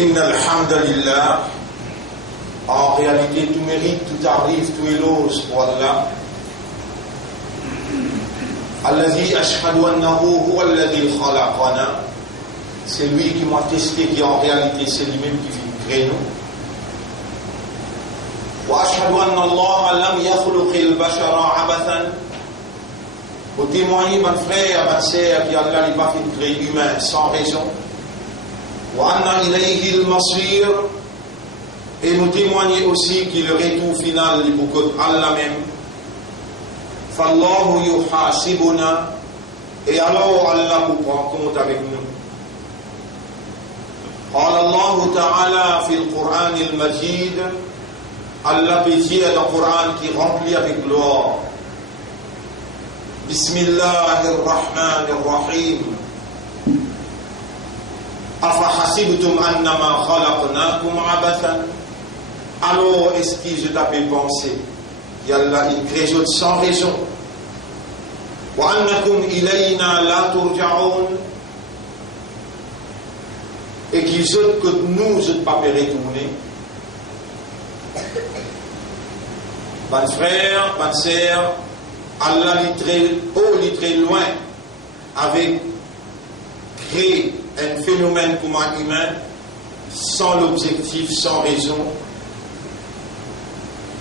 Inna alhamdulillah, en réalité tout mérite, tout arrive, tout éloge pour Allah. Alladhi ashhadu annahu huwa alladhi khalaqana. C'est lui qui m'a testé, qui en réalité c'est lui-même qui vit créer nous. Wa ashhadu anna Allah lam yakhluqil bashara abathan. Pour témoigner, mon frère, ma sœur, qu'Allah n'a pas fait créer humain sans raison. Wa anna ilayhi al-masir. Et nous témoigner aussi que le retour final est pour Allah même. Fallahu yuhasibuna. Et alors Allah vous prend compte avec nous. قال الله تعالى في القرآن المجيد. Allah peut dire dans le Coran qui remplit avec gloire. Bismillahirrahmanirrahim. Afahasibtum annama khalaqnakum abathan. Alors est-ce que je t'avais pensé qu'Allah il crée sans raison. Wa annakum ilayna la turja'un. Et qu'ils autres que nous ne pas retourner. Mon frère, ma sœur, Allah est très haut, il est très loin avec créer un phénomène comme un humain sans l'objectif, sans raison.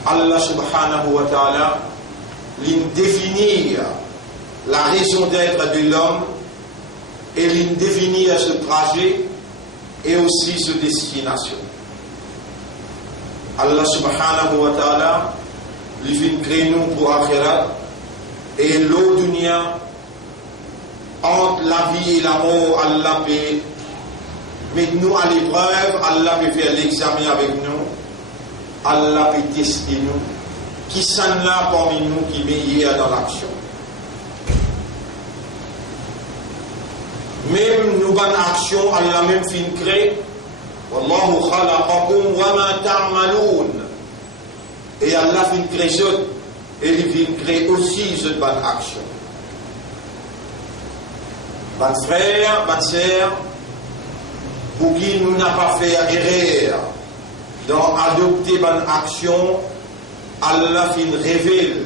Allah subhanahu wa ta'ala il définit la raison d'être de l'homme et il définit ce trajet et aussi sa destination. Allah subhanahu wa ta'ala il vient créer nous pour akhirat et l'eau dunya entre la vie et la mort. Allah peut mettre nous à l'épreuve, Allah peut faire l'examen avec nous, Allah peut tester nous qui sont là parmi nous qui meilleur dans l'action. Même nous bonnes actions, Allah même fin créer. Wallahu khalaqakum wa ma ta'malun. Et Allah fin créer ça et il vient créer aussi cette bonne action. Mon frère, ma sœur, pour qui nous n'a pas fait erreur dans adopter bonne action, Allah fin révèle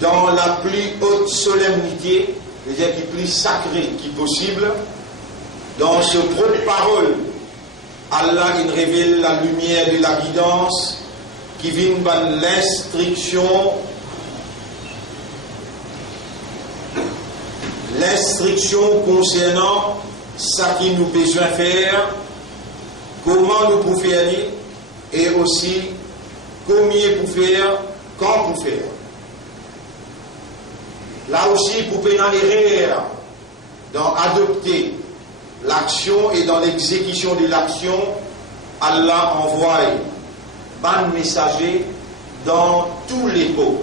dans la plus haute solennité, c'est-à-dire qui est plus sacré qui possible, dans ce propre parole, Allah il révèle la lumière de la guidance qui vient par l'instruction concernant ce qu'il nous besoin faire, comment nous pouvons faire et aussi combien pour faire, quand pour faire. Là aussi, pour pénaliser dans adopter l'action et dans l'exécution de l'action, Allah envoie un messager dans tous les pots.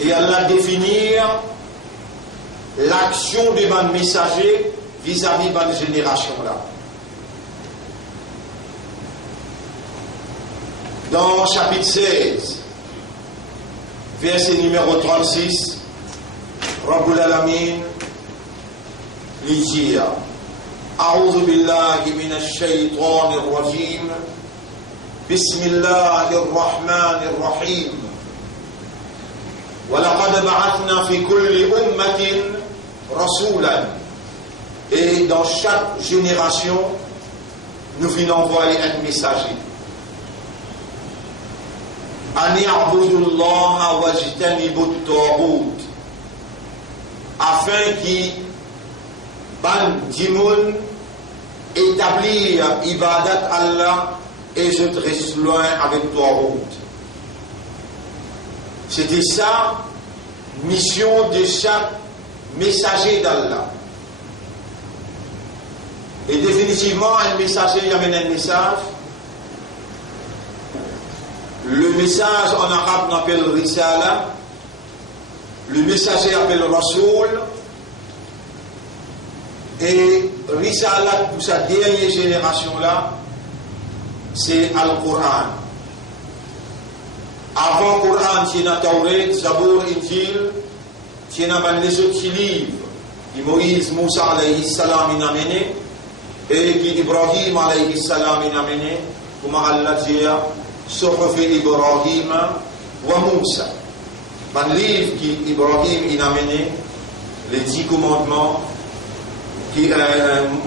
Et Allah définit l'action de ban messager vis-à-vis de cette génération-là. Dans chapitre 16, verset numéro 36, Rabbul Alamin dit A'udhu billahi minash shaytanir rajim. Bismillahir rahmanir rahim. Wa laqad ba'athna fi kulli ummatin rasulan. Et dans chaque génération, nous venons envoyer un messager. An ya'budullaha wajtanibut taghut. Afin qu'il ban dimoun établir ibadat Allah et je te reste loin avec Taghut. C'était ça mission de chaque messager d'Allah. Et définitivement un messager il amène un message. Le message en arabe on appelle Risala. Le messager appelle Rasoul. Et Risala pour sa dernière génération là, c'est Al-Qur'an. Avant Qur'an, c'est dans Tawrat, Zabour, Injil, c'est dans les autres livres. Et Moïse, Moussa alayhi salam, il a mené. et qui Ibrahim alayhi salam in amené, comme Allah dit, Suhuf Ibrahim wa Moussa. Un livre qui Ibrahim in amené, les 10 commandements, qui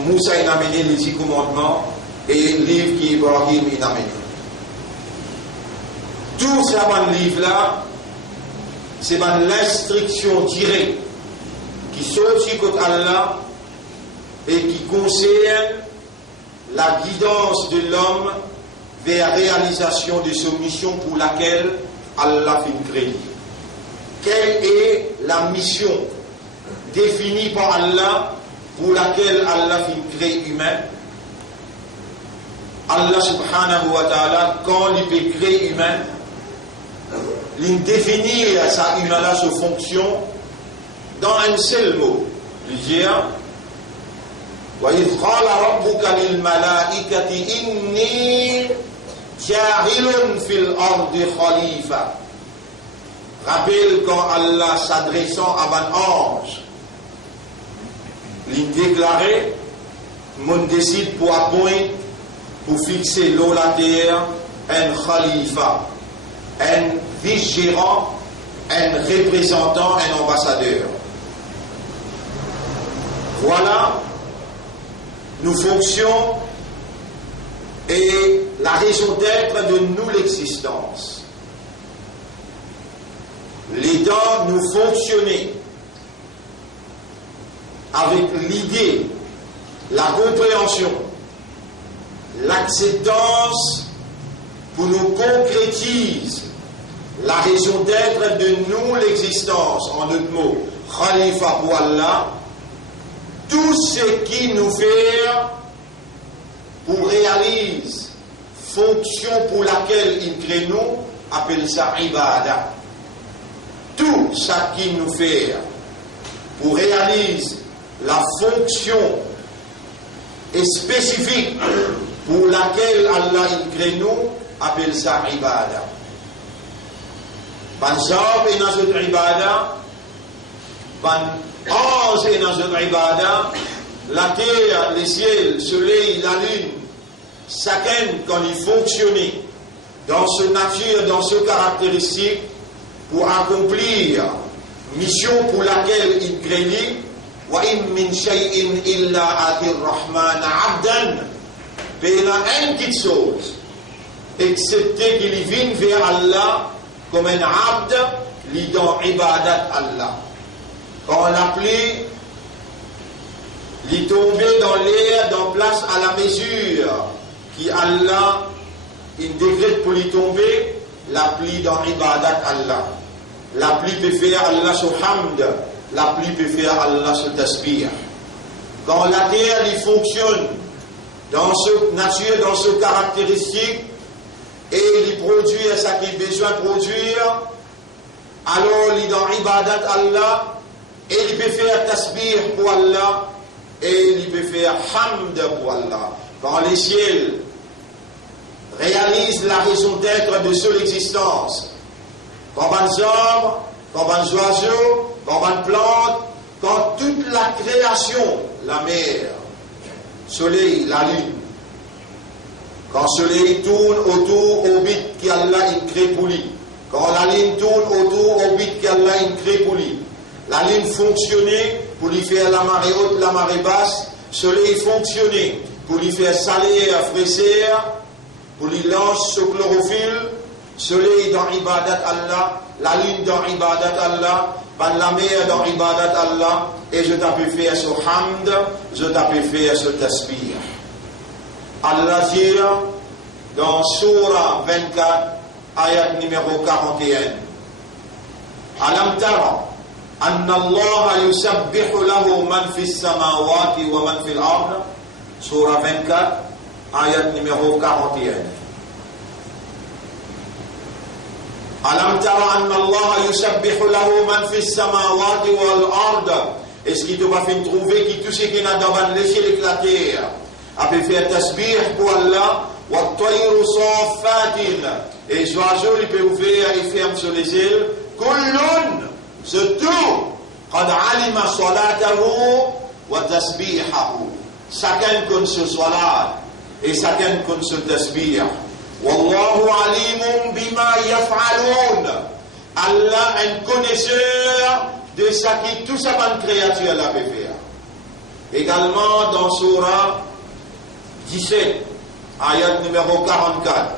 Moussa in amené les 10 commandements, et le livre qui Ibrahim in amené. Tout ça, un livre-là, c'est l'instruction directe qui sortit contre Allah et qui concerne la guidance de l'homme vers la réalisation de sa mission pour laquelle Allah fait créer. Quelle est la mission définie par Allah pour laquelle Allah fait créer humain? Allah subhanahu wa ta'ala, quand il fait créer humain, il définit sa humain-là, sa fonction, dans un seul mot. Il dit وَإِذْ قَالَ رَبُّكَ لِلْمَلَائِكَةِ إِنِّي جَاعِلٌ فِي الْأَرْضِ خَلِيفَةً. Rappelle quand Allah s'adressant à un ange, il déclarait, mon décide pour appointer, pour fixer l'eau la terre, un khalifa, un vice-gérant, un représentant, un ambassadeur. Voilà nos fonctions et la raison d'être de nous l'existence. L'aidant nous fonctionner avec l'idée, la compréhension, l'acceptance pour nous concrétiser la raison d'être de nous l'existence, en d'autres mots, Khalifa pour Allah, tout ce qui nous fait pour réaliser fonction pour laquelle il crée nous, appelle ça ibada. Tout ce qui nous fait pour réaliser la fonction spécifique pour laquelle Allah il crée nous, appelle ça ibada. Ban job est dans notre ibada, ban ange est dans notre ibada, la terre, les ciels, le soleil, la lune, chacun quand il fonctionne dans ce nature, dans ce caractéristique, pour accomplir mission pour laquelle il crée, wa in min shay'in illa atir rahman abdan, il y a une petite chose, excepté qu'il vienne vers Allah comme un abd, li dans ibadat Allah. Quand on l'appelait, il tombait dans l'air, dans place à la mesure qui Allah, il décrète pour lui tomber, l'appli dans ibadat Allah. L'appli peut faire Allah sur hamd, l'appli peut faire Allah sur tasbih. Quand la terre, il fonctionne dans ce nature, dans ce caractéristique, et il produit ce qu'il a besoin de produire, alors il est dans ibadat Allah, et il peut faire tasbih pour Allah, et il peut faire hamd pour Allah. Quand les ciels réalisent la raison d'être de son existence, quand les hommes, quand les oiseaux, quand les plantes, quand toute la création, la mer, le soleil, la lune, quand le soleil tourne autour au but qu'Allah il crée pour lui, quand la lune tourne autour au but qu'Allah il crée pour lui, la lune fonctionnait pour lui faire la marée haute, la marée basse, le soleil fonctionnait pour lui faire saler, fraîchir, pour lui lancer ce chlorophylle, le soleil dans ibadat Allah, la lune dans ibadat Allah, la mer dans ibadat Allah, et je t'ai fait ce hamd, je t'ai fait ce tasbih. Allah dit dans Surah 24, ayat numéro 41, Alam tara anna Allah yusabbihu lahu man fi samawati wa man fi al-ard. Surah 24, ayat numéro 41. Alam tara anna Allah yusabbihu lahu man fi samawati wal ard. Est-ce qu'il te va faire trouver qui tout ce qui est dans les cieux et la terre a pu faire tasbih pour Allah, wa at-tayru saffatin, et les oiseaux ils peuvent ouvrir et fermer sur les ailes, kullun, c'est tout, qad alima salatahu wa tasbihahu, chacun connaît ce salat et chacun connaît ce tasbih. Wallahu alimun bima yaf'alun. Allah est un connaisseur de ce qui tout ça bonne créature l'a fait faire. Également dans Surah 17, ayat numéro 44.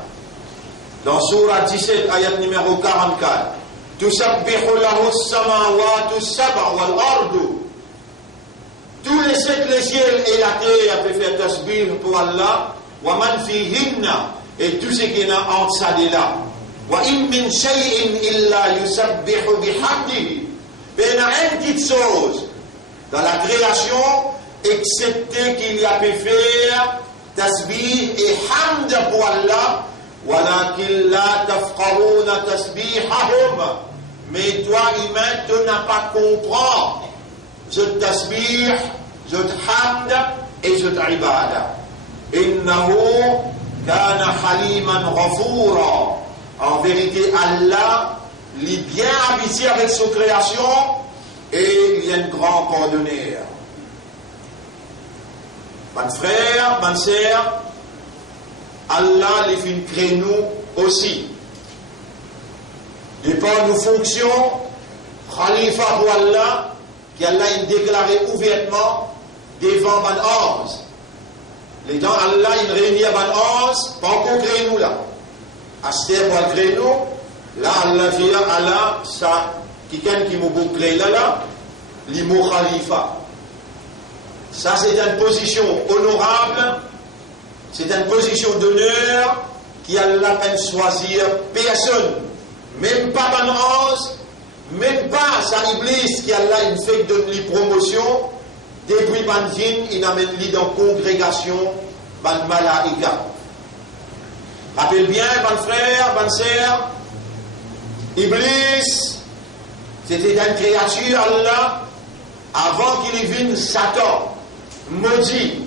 Dans Surah 17, ayat numéro 44. Tusabbihu lahu as-samawati as-sab'u wal-ardu. Tous les sept, les ciels et la terre peuvent faire tasbih pour Allah. Wa man fihinna, et tout ce qui est entre ça et là. Wa in min shay'in illa yusabbihu bihamdihi. Mais il y a une petite chose dans la création, excepté qu'il y a pu faire tasbih et hamd pour Allah. Walakin la tafqaruna tasbihahum. Mais toi, humain, tu n'as pas compris ce tasbih, ce hamd et ce ibada. Innahu kana haliman ghafoura. En vérité, Allah il est bien habitué avec sa création et il est un grand pardonneur. Mon frère, ma sœur, Allah les fait créer nous aussi. De par nos fonctions, Khalifa pour Allah, qu'Allah a déclaré ouvertement devant Ban 11. Les temps Allah il réunit à Ban 11, pas encore créé nous là. À ce terme, pour créer nous, là, Allah dit Allah, ça, quelqu'un qui m'a bouclé là, l'imo khalifa. Ça, c'est une position honorable, c'est une position d'honneur qui a la peine de choisir personne, même pas Banance, même pas sa Iblis qui a là une fait de lui promotion, depuis Bandine, il amène lui dans congrégation, Ban Malaika. Rappelle bien, mon frère, ma sœur, Iblis, c'était une créature, Allah, avant qu'il vienne Satan, maudit,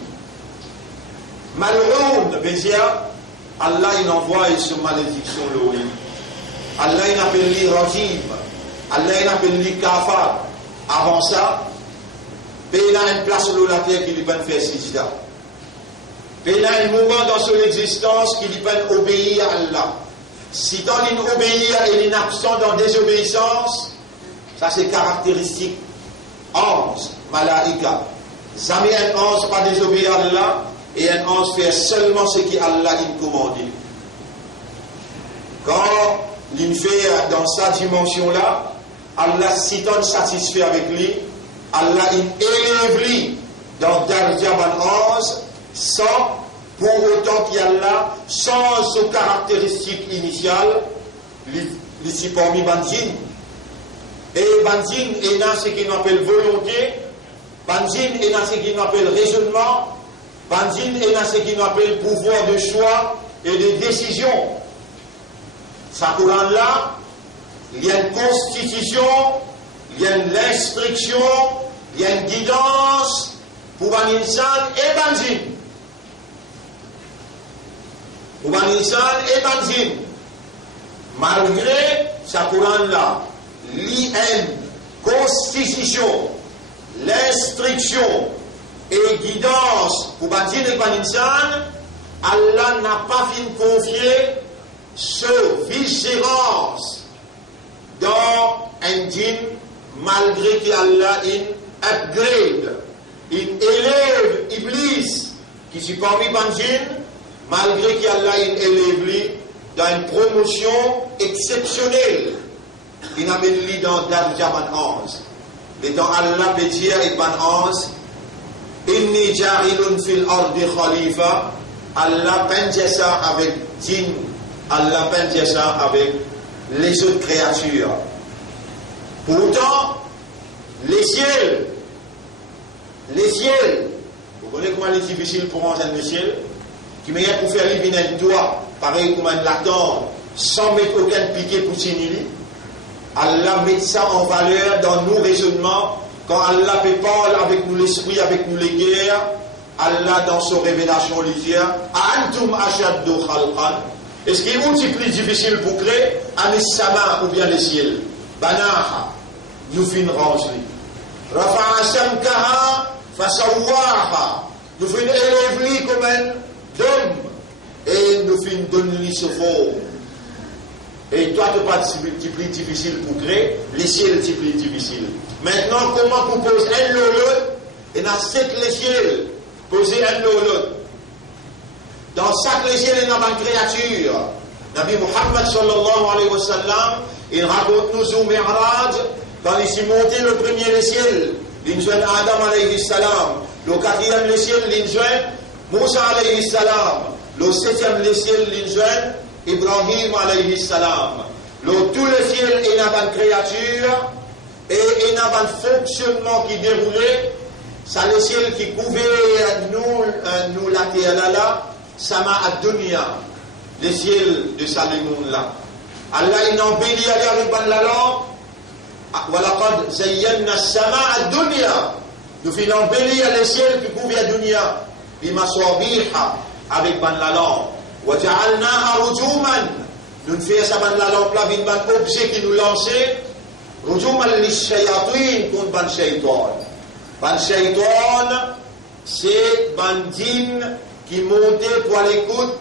malheureux, Allah, il envoie une malédiction, Allah, il appelle lui Rajim, Allah, il appelle lui Kafar. Avant ça, il a une place sur la terre qui lui peut faire sida. Il a un moment dans son existence qu'il peut obéir à Allah. Si dans l'obéir et l'inabsent dans désobéissance, ça c'est caractéristique. 11, malaïka. Jamais un 11 pas désobéir à Allah et un 11 fait seulement ce qu'Allah a commandé. Quand il fait dans sa dimension-là, Allah s'y donne satisfait avec lui, Allah il élève lui dans Darjaban 11, sans pour autant qu'il y a là, sans ses caractéristiques initiales, ici parmi Banzine. Et Banzine est dans ce qu'on appelle volonté, Banzine est dans ce qu'on appelle raisonnement, Banzine est dans ce qu'on appelle pouvoir de choix et de décision. Ça Coran là, il y a une constitution, il y a une instruction, il y a une guidance pour Banzine et Banzine. Pour Banzine et Banzine. Malgré sa Coran là, l'IN, constitution, l'instruction et guidance pour Banzine et Banzine, Allah n'a pas fait confier ce vigilance dans un djinn, malgré qu'Allah upgrade, il élève Iblis qui est parmi Banzine, malgré qu'Allah élève lui dans une promotion exceptionnelle. Il amène lui dans Darja Ban 11. Mais dans Allah peut dire et Ban 11, Inni jarilun fil ardi khalifa, Allah peint ça avec djinn, Allah peint ça avec les autres créatures. Pourtant, les ciels, vous connaissez comment il est difficile pour entrer dans le ciel, qui meilleur pour faire les un doigt, pareil comme un laton, sans mettre aucun piquet pour signer. Allah met ça en valeur dans nos raisonnements, quand Allah parle avec nous l'esprit, avec nous les guerres, Allah dans son révélation lui dit, Antum ashaddu khalqan. Est-ce qu'il est plus difficile pour créer Anis-sama ou bien les ciels? Banaha, nous fin range. Rafa'a samkaha fasawwaha. nous faisons élève comme un d'homme, et nous faisons donner ce faux. Et toi, tu n'as pas de plus difficile pour créer, les ciels sont plus difficiles. Maintenant, comment vous posez un l'autre, et dans 7 les ciels, posez un l'autre. Dans chaque les ciels, il y a une créature. Nabi Muhammad sallallahu alayhi wa sallam, il raconte nous au Mi'raj, quand il s'est monté le premier les ciels, l'injoint Adam alayhi salam, le 4e les ciels, l'injoint Moussa alayhi salam, le 7e les ciels, l'injoint Ibrahim alayhi salam. Tous les ciels, il y a une créature et il y a un fonctionnement qui déroulait. Ça, le ciel qui couvrait nous la terre là, ça m'a ad-dunya, le ciel de Salimoun là. Allah, il embellit avec la lampe. وَلَقَدْ زَيَّنَّا السَّمَاءَ الدُّنْيَا. Nous faisons embellir le ciel qui couvre la dunya. بِمَصَابِيحَ avec la lampe. وَجَعَلْنَاهَا رُجُومًا. Nous faisons ça la lampe là, avec un objet qui nous lançait. رُجُومًا لِلشَّيَاطِينَ contre ban shaitan. Ban shaitan, c'est ban djinn qui montait pour l'écoute,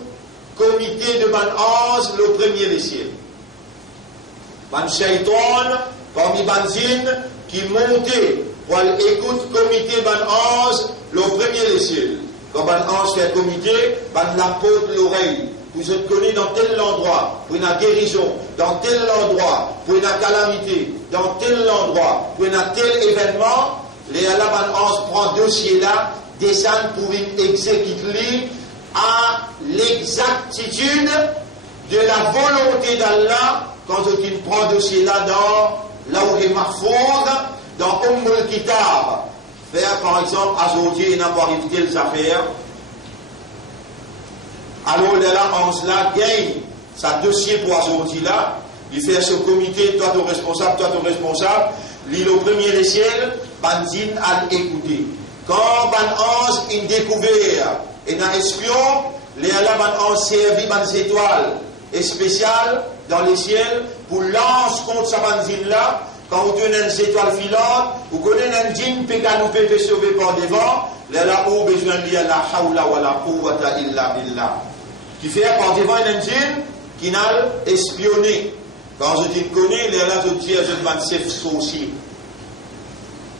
comité de ban ange, le premier des ciels. Ban shaitan, parmi ban djinn qui montait pour l'écoute, comité ban ange, le premier des ciels. Quand ban ange fait comité, ban la porte l'oreille. Vous êtes connu dans tel endroit, pour une guérison, dans tel endroit, pour une calamité, dans tel endroit, pour un tel événement, les Allah ban ange prend dossier là, descend pour exécuter à l'exactitude de la volonté d'Allah quand il prend dossier là dans là où il est mahfouz, dans Ummul Kitab. Faire par exemple, aujourd'hui, il n'a pas évité les affaires. Alors là, ange là gagne sa dossier pour aujourd'hui là, il fait ce comité, toi ton responsable, l'île au premier des ciels, bandine à écouter. Quand ban ange il découvert et un espion, les Allah ban ange servi ban étoiles et spéciales dans les ciels pour lance contre sa bandine là. Quand vous tenez une étoile filante, vous connaissez un djinn qui peut sauver par devant, les Allah ou besoin de dire la hawla wa la quwwata illa billah. Qui fait par devant un djinn qui n'a espionné. Quand je dis connais, les Allah te disent je ban chef sorcier.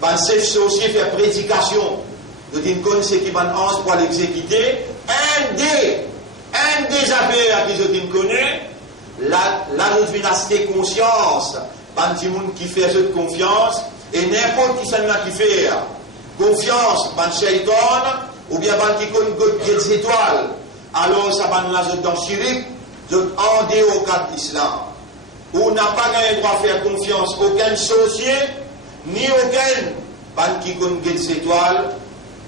Ban chef sorcier fait prédication. Je dis connais ce qui ban ange pour l'exécuter. Un des affaires que je dis connais, là nous devons acheter conscience. Ban timoun qui fait cette confiance et n'importe qui s'en a qui fait confiance, ban shaitan ou bien ban qui connaît des étoiles. Alors ça ban là dans shirik, je en dehors au cadre d'islam. On n'a pas le droit de faire confiance aucun sorcier, ni aucun ban qui connaît des étoiles,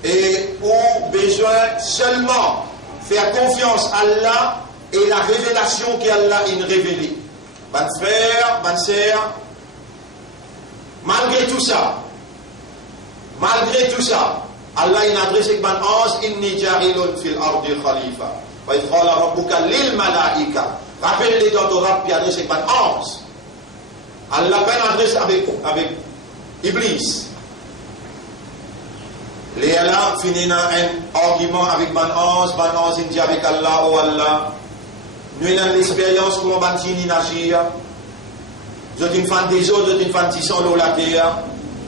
et ou besoin seulement faire confiance à Allah et la révélation qu'Allah a révélée. Ban frère, ban sœur, malgré tout ça, Allah il adresse avec ban ange, inni ja'ilun fil ardi khalifa. Wa idh qala rabbuka lil malaika. Rappelle-les dans ton rap, il adresse avec ban ange. Allah ben adresse avec Iblis. Les Allah finit un argument avec ban ange il dit avec Allah, oh Allah. Nous avons l'expérience comment bâtir agir. Nous avons une femme des autres, nous avons une femme qui sont dans la terre.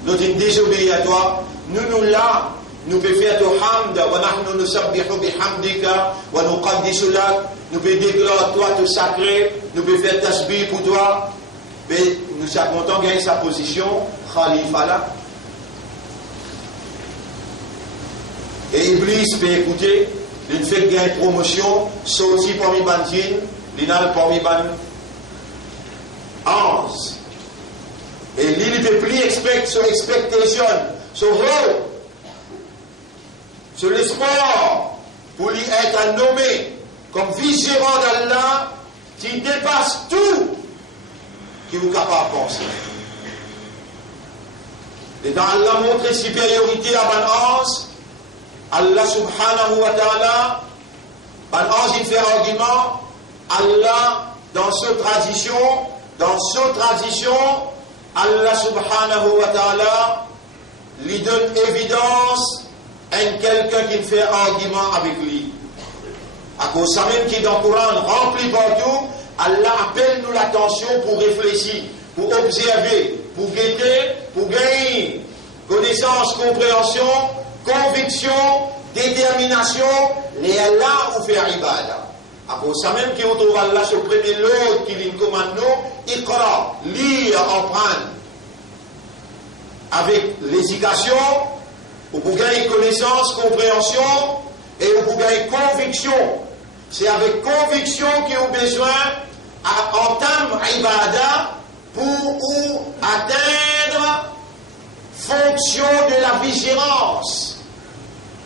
Nous avons désobéi à toi. Nous là, nous pouvons faire ton hamd. Nous nous sabbihu bihamdika. Nous qaddisu lak. Nous pouvons déclarer toi tout sacré. Nous pouvons faire tasbih pour toi. Mais nous sommes contents de gagner sa position. Khalifa là. Et Iblis peut écouter. Il fait gagner promotion, sorti parmi bandines, l'inal parmi ban ange. Et lui, il ne peut plus son expectation, son rôle, sur l'espoir, pour lui être nommé comme vice-gérant d'Allah, qui dépasse tout qui vous capable de penser. Et dans Allah montre supériorité à ban ange, Allah subhanahu wa ta'ala, ban ange il fait argument, Allah dans cette tradition, Allah subhanahu wa ta'ala lui donne évidence quelqu'un qui fait argument avec lui. À cause ça même qui est dans le Coran, rempli partout, Allah appelle nous l'attention pour réfléchir, pour observer, pour guetter, pour gagner connaissance, compréhension, conviction, détermination, et Allah ou faire ibada. À cause ça même qui on trouve Allah sur le premier lot qui nous commande nous, Iqra, lire, apprendre. Avec l'éducation, ou pour gagner connaissance, compréhension, et ou pour gagner conviction. C'est avec conviction qu'ils ont besoin d'entamer ibada pour atteindre fonction de la vigilance,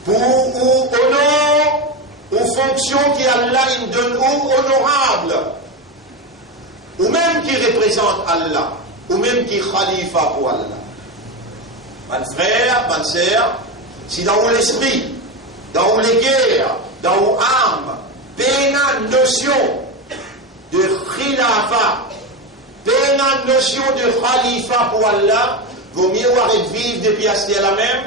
pour honneur aux fonctions qui Allah donne honorable, ou même qui représente Allah, ou même qui khalifa pour Allah. Mes frères, mes sœurs, si dans l'esprit, dans les guerres, dans l'âme, une notion de khilafa, une notion de khalifa pour Allah, vaut mieux vivre depuis à la même,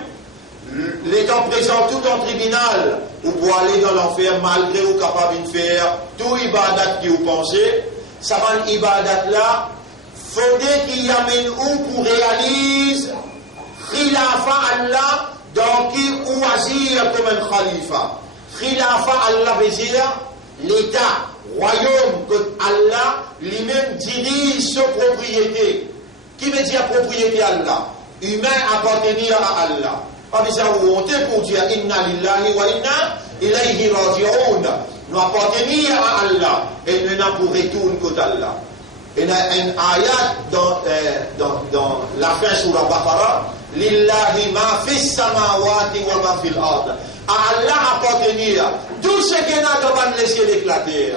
l'étant présent tout en tribunal, ou pour aller dans l'enfer, malgré vous capable de faire tout ibadat que vous pensez, ça va ibadat là, faudrait qu'il y amène où pour réaliser khilafa Allah, dans qui ou agir comme un khalifa. Khilafa Allah veut dire l'État, royaume que Allah lui-même dirige sa propriété. Qui veut dire propriété Allah? Humain appartenir à Allah. Pas besoin de honte pour dire inna lillahi wa inna ilayhi raji'un. Nous appartenir à Allah et nous n'avons pour retourner qu'à Allah. Il y a un ayat dans la fin sur la Baqara, lillahi ma fis samawati wa ma fil ard. À Allah appartenir tout ce qui est dans le ciel éclater.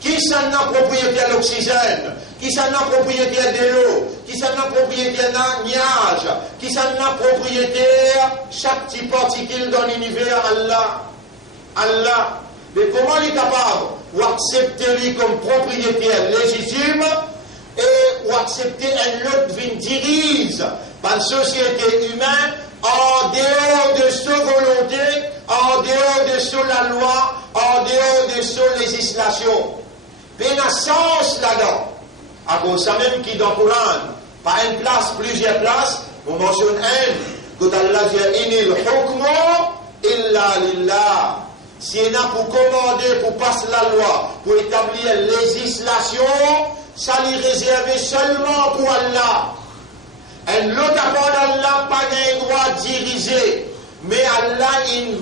Qui s'en a propriété à l'oxygène, qui s'en a propriété de l'eau, qui s'en a propriété d'un nuage, qui s'en a propriété chaque petit particule dans l'univers, Allah. Mais comment il est capable d'accepter lui comme propriétaire légitime et d'accepter un autre qui dirige par une société humaine en dehors de sa volonté, en dehors de sa loi, en dehors de sa législation? Il y a un sens là-dedans. À cause ça même qui dans le Coran, pas une place, plusieurs places, on mentionne un, quand Allah dit inil hukmu illa lillah. Si on a pour commander, pour passer la loi, pour établir la législation, ça lui réservé seulement pour Allah. Et l'autre part d'Allah, pas de droit de diriger, mais Allah, il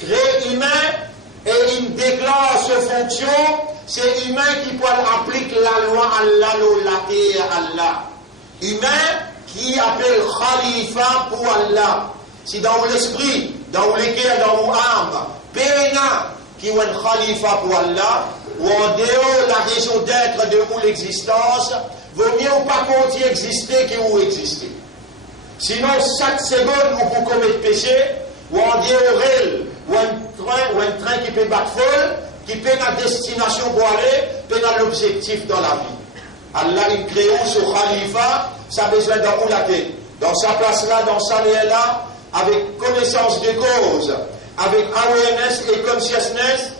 crée humain et il déclare ses fonctions. C'est humain qui peut appliquer la loi Allah, la terre Allah. Humain qui appelle Khalifa pour Allah. Si dans l'esprit, dans le cœur, dans l'âme, Bénin qui est un Khalifa pour Allah, ou en dehors de la raison d'être de où l'existence, vaut mieux ou pas continuer à exister que où exister. Sinon, chaque seconde où vous commettez péché, ou en dehors réel, ou un train qui peut battre folle, qui peut la destination pour aller, peut dans l'objectif dans la vie. Allah, il crée ce Khalifa, ça a besoin d'un où la tête. Dans sa place là, dans sa lieu là, avec connaissance de cause, avec awareness et consciousness,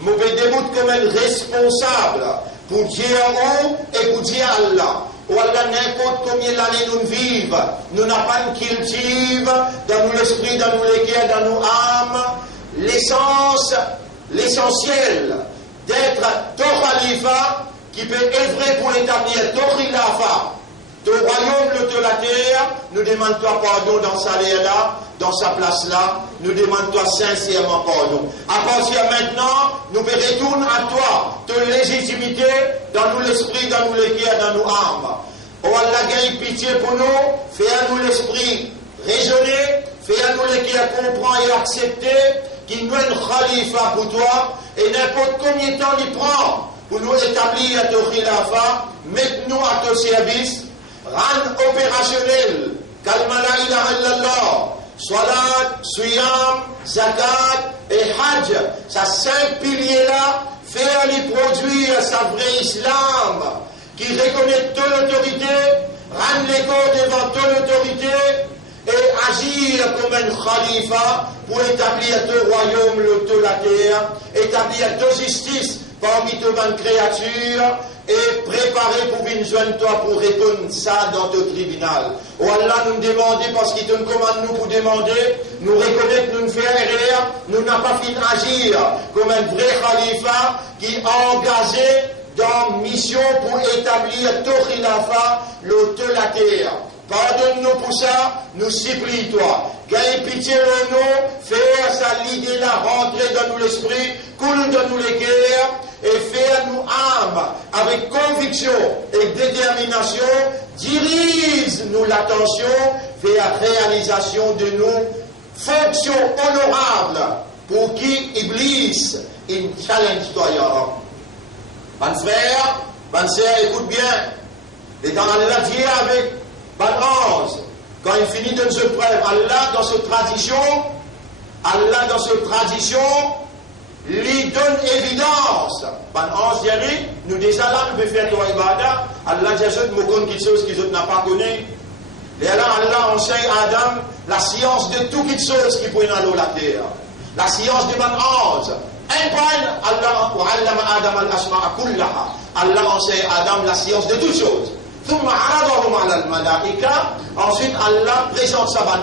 nous devons démontrer comme un responsable pour dire où et pour dire Allah. Ou Allah, n'importe combien d'années nous vivons, nous n'avons pas une cultive dans nous l'esprit, dans nous les cœurs, dans nos âmes, l'essence, l'essentiel d'être ton Khalifa qui peut œuvrer pour établir ton Khilafa, ton royaume de la terre. Nous demandons-toi pardon dans sa là, dans sa place là, nous demandons-toi sincèrement pardon. À partir de maintenant, nous retournons à toi, ton légitimité dans nous l'esprit, dans nous les cœurs, dans nos âmes. Oh Allah, gagne pitié pour nous, fais-nous l'esprit raisonner, fais-nous les cœurs comprendre et accepter qu'il nous est un Khalifa pour toi, et n'importe combien de temps il prend pour nous établir ton Khilafa, mette-nous à ton service, rendre opérationnel, kalma la ilaha illallah, salat, suyam, zakat et hajj, ces 5 piliers-là, faire les produire sa vraie islam, qui reconnaît ton autorité, rendre les corps devant ton autorité, et agir comme un khalifa pour établir le royaume, le la terre, établir de justice parmi toutes les créatures et préparer pour une jeune toi pour répondre ça dans ton tribunal. Oh Allah nous demande parce qu'il te commande nous pour demander, nous reconnaître, nous faire erreur, nous n'avons pas fini d'agir comme un vrai khalifa qui est engagé dans mission pour établir ton khilafa, de la terre. Pardonne-nous pour ça, nous supplie toi. Gagne pitié en nous, faire sa l'idée là rentrer dans nous l'esprit, coule dans nous les cœurs, et faire nous âme avec conviction et détermination, dirige-nous l'attention vers la réalisation de nos fonctions honorables pour qui Iblis in challenge toi, ya Rab. Mon frère, bonne sœur, écoute bien. L'Éternel a dit avec Ban 11, quand il finit de se preuve, Allah dans cette tradition, lui donne évidence. Ban 11 dit, nous déjà là, nous pouvons faire toi ibadah. Allah dit, nous connaissons quelque chose qu'ils n'ont pas connu. Et alors Allah enseigne à Adam la science de toutes les choses qui prennent à l'eau la terre. La science de Ban 11. Allah enseigne à Adam la science de toutes choses. Ensuite Allah présente sa ban 11.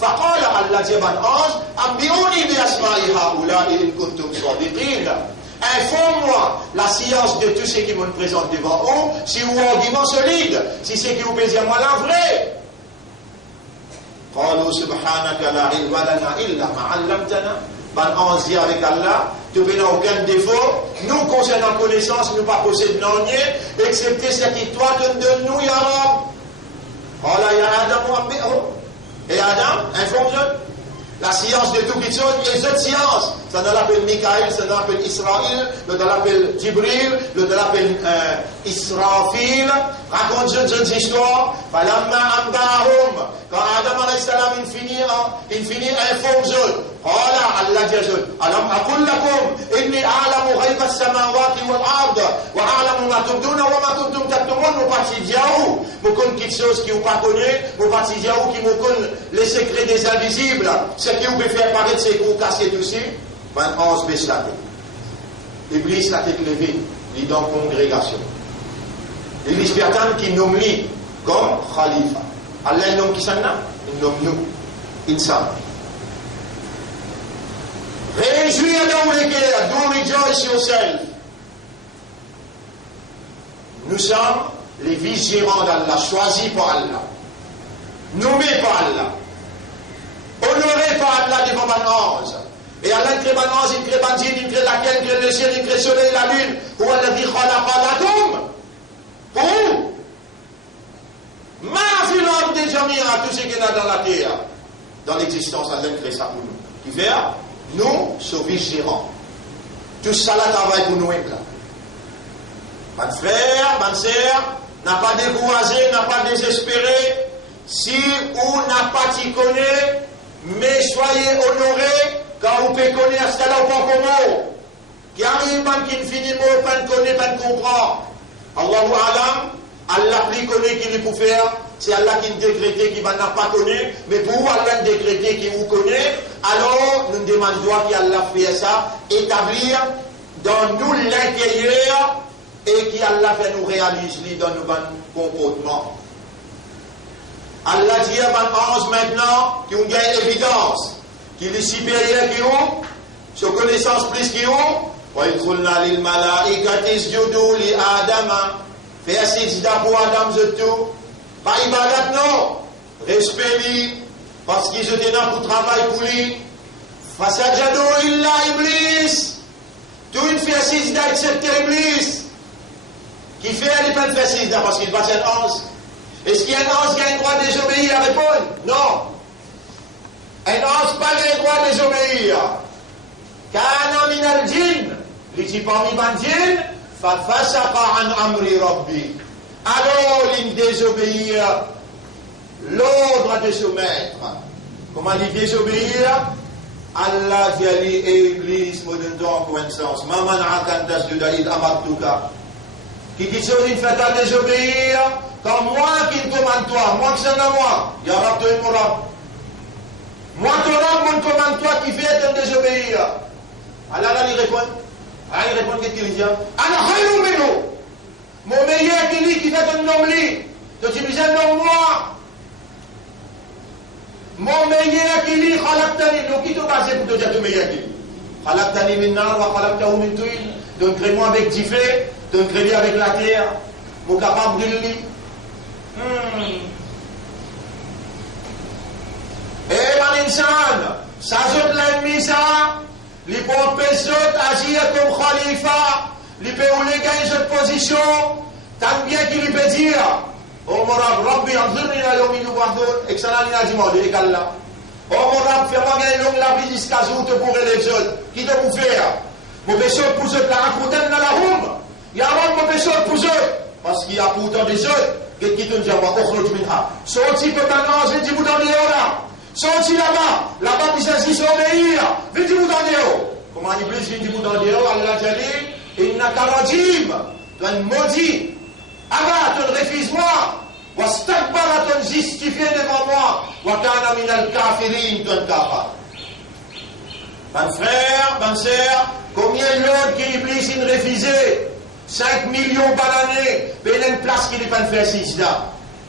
فقال Allah dit ban 11 أنبئوني بأسماء هؤلاء إن كنتم صادقين. Informe-moi la science de tout ce qui me présente devant vous, si vous avez un argument solide, si c'est qui vous peut dire moi la vraie. قالوا سبحانك لا علم لنا إلا ما علمتنا. Ban 11 dit avec Allah, tu n'as aucun défaut, nous concernant connaissance, nous pas possédons rien, excepté ce qui toi te donne nous, ya Rab. Allah ya Adam, et Adam, informe-le. La science de toutes les choses, les autres sciences, ça l'appelle Mikaël, ça l'appelle Israël, l'autre l'appelle Jibril, l'autre l'appelle Israfil. Raconte une histoire. Quand Adam alayhi salam il finit informe Allah dit alam aqul lakum inni a'lamu ghayba as-samawati wal ard wa a'lamu ma tubduna wa ma kuntum taktumun. Nous partis diaou, nous connaissons quelque chose qui vous pas connaît, nous partis diaou qui nous connaît les secrets des invisibles, ce qui vous peut faire paraître c'est que vous cassez tout ça. Ben 11 baisse la tête. Iblis la tête levée, il est dans la congrégation. Iblis Bertan qui nomme lui comme Khalifa. Allah nomme qui s'en a? Il nomme nous. Insan. Réjouis dans les cœurs, do rejoice yourself. Nous sommes les vice-gérants d'Allah, choisis par Allah, nommés par Allah, honorés par Allah devant Ban 11. Et Allah crée Ban 11, il crée Ban 10, il crée la terre, il crée le ciel, il crée le soleil et la lune. Où Allah dit khalaqa lakum. Pour où? Ma'afilab des jamira, tout ce qu'il y a dans la terre. Dans l'existence, Allah crée ça pour nous. Qui fait? Nous sommes vice-gérants. Tout ça là travaille pour nous. Mon frère, ma sœur, n'a pas découragé, n'a pas désespéré. Si vous n'a pas t'y connaît, mais soyez honorés quand vous pouvez connaître ce là au pas comment. Qui arrive, qui ne finit pas, pas de connaître, pas de comprendre. Allahu alam, Allah plus connaît qui lui peut faire. C'est Allah qui nous décrète, qui n'a pas connu, mais pour vous, Allah décrété qui vous connaît, alors nous demandons qu'Allah fait ça, établir dans nous l'intérieur et qu'Allah fait nous réaliser dans nos comportements. Allah dit à Ban 11 maintenant qu'il y a une évidence, qu'il est supérieur qui ont, sa connaissance plus qui ont, وَإِذْقُلْنَا لِلْمَلَائِكَةِ اسْجُدُوا لِآدَمَ. Fais sijda pour Adam tout. Pas ibadat non, respect lui, parce qu'ils étaient là pour travailler pour lui. Fasajadu illa Iblis. Tout une fait sijda excepté Iblis. Qui fait les peines de faire sijda parce qu'il passe un 11. Est-ce qu'il y a un 11 qui a le droit de désobéir à répondre? Non. Un 11 pas le droit de désobéir. Kana min al-jinn. Il dit parmi les djinns, fa fasaqa an amri rabbi. Alors il désobéit l'ordre de ce maître. Comment il désobéir? Allah dit à lui, Iblis, me donne donc connaissance. Maman akantas de Daïd amartuka. Qui dit ça, il fait à désobéir, quand moi qui te commande toi, moi qui c'est à moi, ya Rab, toi et mon Rab. Moi, ton homme, mon commande toi qui fait de désobéir. Allah, il répond. Allah, il répond qu'est-ce qu'il dit? Allah, khayrun minhu. Mon meilleur qui fait un homme li. Donc, tu me dis un homme moi. Mon meilleur qui lit, khalaqtani. Donc, qui te base pour te dire ton meilleur qui lit? Khalaqtani min nar wa khalaqtahu min tuil. Donc, crée-moi avec du feu. Donc, crée-moi avec la terre. Mon capable de lui. Et l'insan, ça joue l'ennemi, ça. Il peut empêcher d'agir comme khalifa. Il peut ou les gagner cette position. Tant bien qu'il peut dire. Oh mon Rabbi, anzurni la yomi yub'athun. Excellent, il a demandé, égal là. Oh mon Rabbi, fais-moi gagner longue la vie jusqu'à ce où te pourrais les autres. Qui te vous faire? Mon péché pour eux, la racontaine dans la roue. Il y a un mon péché pour eux. Parce qu'il y a pourtant des autres. Qui te dit, sorti peut-être, je dis vous dans les là. Sorti là-bas. Là-bas, il s'agit d'obéir. Vite vous dans les comment Iblis vient vous dans les Allah dit, il n'a qu'à rajim. Tu es maudit. Abba, tu refuses-moi. Wastakbara, tu es justifié devant moi. Wakana minal kafirin, tu es kafar. Mon frère, ma soeur, combien l'autre qui Iblis il refusé? 5 millions par année, mais il y a une place qui n'est pas fait 6 là.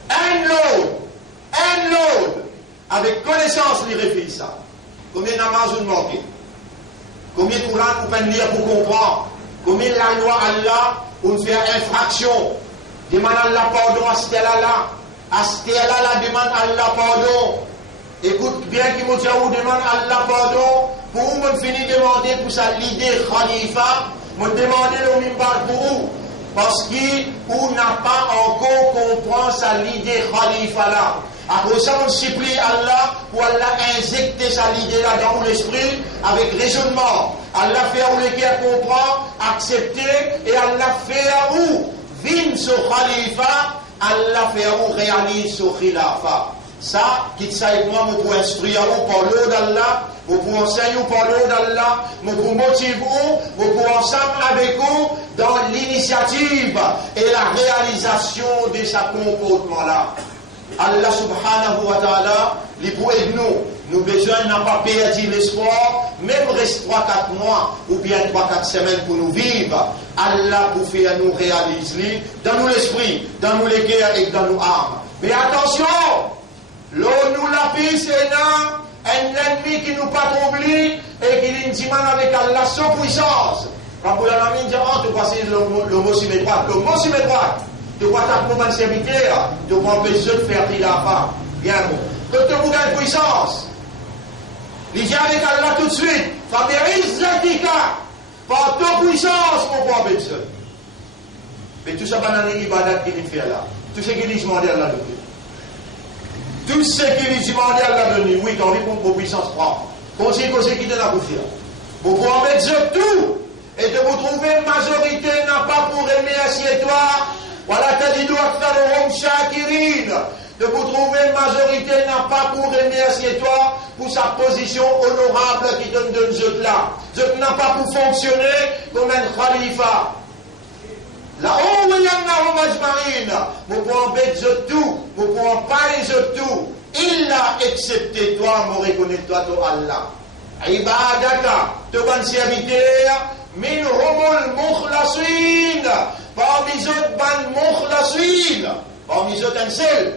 Un lot, avec connaissance, il refuse ça. Combien d'Amazon manqué? Combien de Coran vous pouvez lire pour comprendre? Combien la loi Allah pour faire infraction? Demande Allah pardon à ce là. À ce là, demande Allah pardon. Écoute bien qui vous demande Allah pardon. Pour vous, on finit de demander pour ça l'idée Khalifa. Je demande le mimbar pour vous, parce qu'on n'a pas encore compris sa l'idée Khalifa là. Après ça, on supplie Allah pour Allah injecter sa l'idée là dans l'esprit avec raisonnement. Allah fait à vous les cœurs comprendre, accepter, et Allah fait à vous vivre ce Khalifa, Allah fait à vous réaliser ce Khilafa. Ça, quitte ça et moi, je peux instruire vous par l'eau d'Allah, je peux enseigner vous par l'eau d'Allah, je peux motiver vous, je peux ensemble avec vous dans l'initiative et la réalisation de ce comportement-là. Allah subhanahu wa ta'ala, il peut aider nous. Nous besoin n'a pas perdu l'espoir, même reste 3-4 mois ou bien 3-4 semaines pour nous vivre. Allah pour faire nous réaliser dans nous l'esprit, dans nous les cœurs et dans nos âmes. Mais attention! L'eau nous la pisse et un ennemi qui nous pas troubli et qui nous dit avec Allah sans puissance. Quand vous l'avez dit, tu passes le mot sur mes droites. Le mot sur mes droites. Tu vois ta pour serviteur. Tu vas empêcher de faire il a pas. Bien bon. Que tu vous avez puissance. Il dit avec Allah tout de suite. Par ta puissance, on peut empêcher. Mais tout ça, c'est une ibadat qui vient faire là. Tout ce qui dit, je m'en dis à Allah de Dieu. Tout ce qui lui demande à la venue, oui, quand on pour puissance prend. Conseil qui te l'a confié. Vous pouvez en mettre tout. Et de vous trouver une majorité n'a pas pour remercier toi. Voilà, t'as dit, shakirin. De vous trouver une majorité n'a pas pour remercier toi pour sa position honorable qui donne de nous là. Je n'a pas pour fonctionner comme un khalifa. Là-haut, il y en a majmarine. Vous pouvez en mettre tout. Vous pouvez en parler tout. Il a accepté toi, me reconnaît toi, toi Allah. Ibadaka, te bon serviteur, minhumul mukhlasin. Parmi eux, ban mukhlasin. Parmi eux, un seul.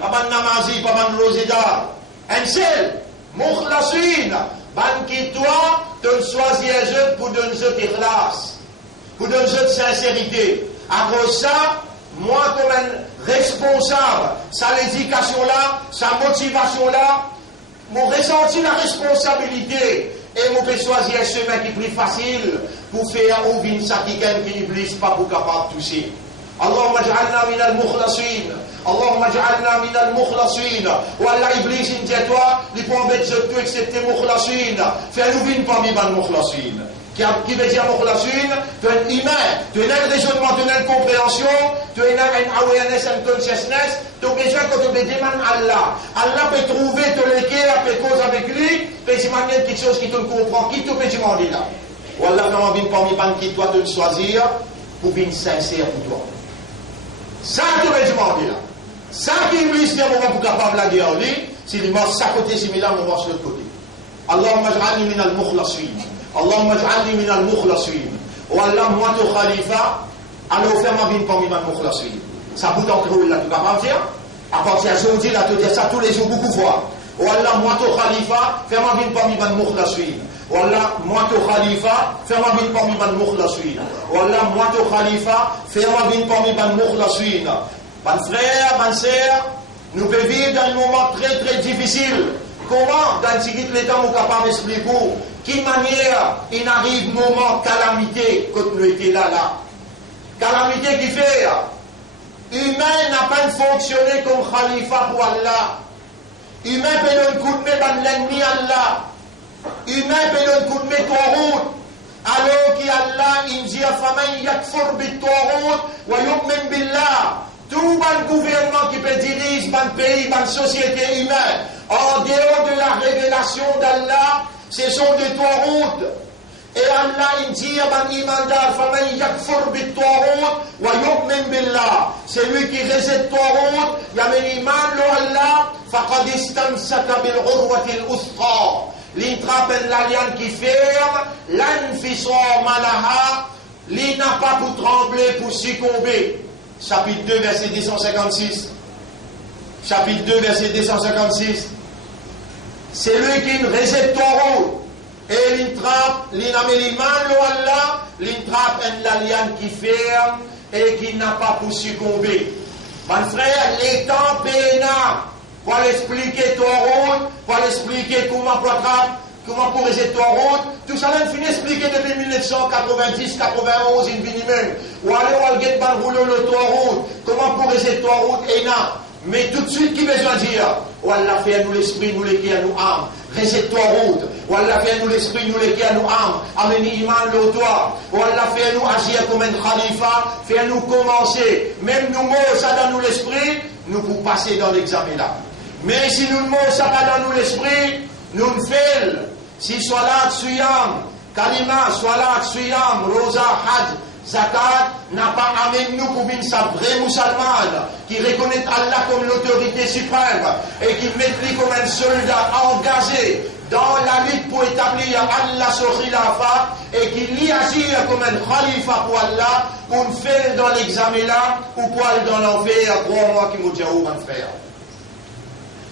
Pas ban namazi, pas ban rosida. Un seul. Mukhlasin. Ban qui toi, te choisis un jeu pour donner tes classes. Pour donner de sincérité. Après ça, moi comme un responsable, sa l'éducation-là, sa motivation-là, mon ressenti la responsabilité et mon peux choisir un chemin qui est plus facile pour faire ouvrir sa qui n'iblis pas pour capable de toucher. Allahumma ja'alna min al-mukhlasin. Allahumma ja'alna min al-mukhlasin. Ou Allah iblis in dit toi, il peut en mettre tout excepté mukhlasin. Fais-nous vivre parmi les mukhlasin. Qui veut dire mukhlasin, tu as un iman, tu as un raisonnement, tu as une compréhension, tu as une awareness and consciousness, tu as besoin que tu demandes à Allah. Allah peut trouver te l'équerre, peut cause avec lui, peut demander quelque chose qui te comprend, qui te peut demander là. Ou Allah n'a envie parmi les qui doit te choisir pour venir sincère pour toi. Ça tu peux demander là. Ça qui est dit, on va pour capable la guerre, Si les morts à côté, si là, on marche de l'autre côté. Allahumma ij'alni min al-mukhlasin. Allahumma ij'alni min al-mukhlasin. Oh Allah, moi, ton khalifa, alors fais-moi bien parmi les mukhlasin. Ça bout entre eux là, tu vas pas me dire? À partir d'aujourd'hui, là, tu dis ça tous les jours, beaucoup de fois. Oh Allah, moi, ton khalifa, fais-moi bien parmi les mukhlasin. Oh Allah, moi, ton khalifa, fais-moi bien parmi les mukhlasin. Oh Allah, moi, ton khalifa, fais-moi bien parmi les mukhlasin. Mes frères, mes sœurs, nous pouvons vivre dans un moment très très difficile. Comment, dans ce l'état, nous sommes capables d'expliquer quelle manière il arrive un moment de calamité quand nous étions là. Calamité qui fait, humain n'a pas fonctionné comme khalifa pour Allah. Humain peut donner un coup de main dans l'ennemi Allah. Humain peut donner un coup de main Tawhut. Alors qu'Allah, il dit, فَمَنْ يَكْفُرْ بِالتَّوْحِيدِ وَيُؤْمِنْ بِاللَّهِ. Tout bon gouvernement qui peut diriger un pays, une société humaine, en dehors de la révélation d'Allah, ce sont des Tawhut. Et Allah, il dit, فَمَنْ يَكْفُرْ بِالتَّوْحِيدِ وَيُؤْمِنْ بِاللَّهِ. C'est lui qui rejette Tawhut, il y a un iman Allah, فَقَدْ اسْتَمْسَكَ بِالْعُرْوَةِ الْوُثْقَى. L'intrape l'alliance qui ferme, l'anfisor malaha, l'in n'a pas pour trembler, pour succomber. Chapitre 2, verset 256. Chapitre 2, verset 256. C'est lui qui rejette Tawhut. Et l'intrape, l'inaméliman Allah, l'intrape l'alliance qui ferme et qui n'a pas pour succomber. Mon frère, les temps pénal. Pour l'expliquer Tawhut, pour l'expliquer comment pour rejeter Tawhut, tout ça là, on finit expliquer depuis 1990, 91, il finit même. Ou aller au Alget Banroulo le Tawhut, comment pour rejeter Tawhut, et non. Mais tout de suite, qui besoin de dire, ou Allah fait nous l'esprit, nous les qui à nous âme, rejette Tawhut, ou Allah fait nous l'esprit, nous les qui à nous âme, amener iman le toit, ou Allah fait nous agir comme un khalifa, fait nous commencer, même nous mots, ça dans nous l'esprit, nous pour passer dans l'examen là. Mais si nous ne montons ça pas dans nous l'esprit, nous ne faisons. Si Salat, Suyam, Kalima, Salat, Suyam, Rosa, Hajj, Zakat, n'a pas amené nous pour une vraie musulmane qui reconnaît Allah comme l'autorité suprême et qui met lui comme un soldat engagé dans la lutte pour établir Allah sur Khilafa et qui lui agir comme un khalifa pour Allah, pour nous faire dans l'examen là ou pour aller dans l'enfer, crois-moi qui m'a dit où mon frère.